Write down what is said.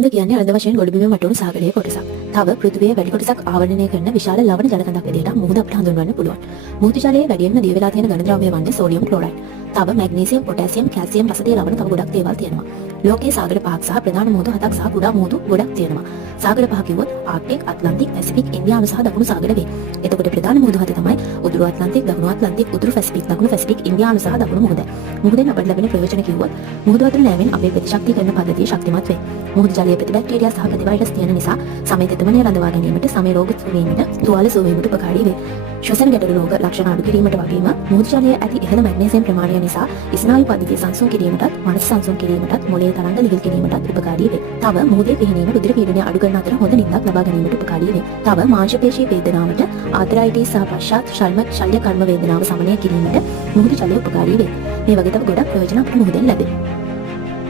මුහුද කියන්නේ අර්ධ වශයෙන් ගොඩබිම වටවුණු සාගරයේ කොටසක්. තව පෘථිවියේ වැඩි කොටසක් ආවරණය කරන විශාල ලවණ ජල කඳක් විදිහට මුහුද අපිට හඳුන්වන්න පුළුවන්. මුහුදු ජලයේ වැඩියෙන්ම දිය වෙලා තියෙන ඝන ද්‍රව්‍ය වන්නේ සෝඩියම් ක්ලෝරයිඩ්. තව මැග්නීසියම්, පොටෑසියම්, කැල්සියම් රසදිය ලවණ තව ගොඩක් දේවල් තියෙනවා. ලෝකයේ සාගර පහක් සහ ප්‍රධාන මුහුදු හතක් සහ කුඩා මුහුදු ගොඩක් තියෙනවා. සාගර පහ කිව්වොත් ආර්ක්ටික්, ඇට්ලන්ටික්, පැසිෆික්, ඉන්දියානු සහ දකුණු සාගර වේ. එතකොට ප්‍රධාන මුහුදු හත තමයි උතුරු ඇට්ලන්ටික්, දකුණු ඇට්ලන්ටික්, උතුරු පැසිෆික්, දකුණු පැසිෆික්, ඉන්දියානු සහ දකුණු මුහුද. මුහුදෙන් අපට ලැබෙන ප්‍රයෝජන කිව්වොත් මුහුදු අතර නෑමෙන් අපේ ප්‍රතිශක්තිකරණ පද්ධතිය ශක්තිමත් වේ. මුහුදු ජලයේ ප්‍රතිබැක්ටීරියා සහ ප්‍රතිවෛරස් තියෙන නිසා සමේ තෙතමනය රඳවා ගැනීමට, සමේ රෝග සුවීමට, තුවාල සුවීමට උපකාරී වේ. ශ්වසන ගැටළු රෝග ලක්ෂණ අඩු කිරීමට වගේම මුහුදු ජලයේ ඇති ඉහළ මැග්නීසියම් ප්‍රමාණය නිසා ස්නායු පද්ධතිය සංසුන් කිරීමටත්, මනස සංසුන් කිරීමටත්, මොළයේ තරංග ලිහිල් කිරීමටත් උපකාරී වේ. තව මුහුදේ පිහිනීම රුධිර පීඩනය අඩු කරන අතර හොඳ නිින්දක් ලබා ගැනීමට උපකාරී වේ. තව මාංශපේශී වේදනාවට, ආතරයිටිස් සහ පශ්චාත් ශල්‍ය කර්ම වේදනාව සමනය කිරීමට මුහුදු ජලය උපකාරී වේ. මේ වගේ තව ගොඩක් ප්‍රයෝජන අපිට මුහුදෙන් ලැබේ.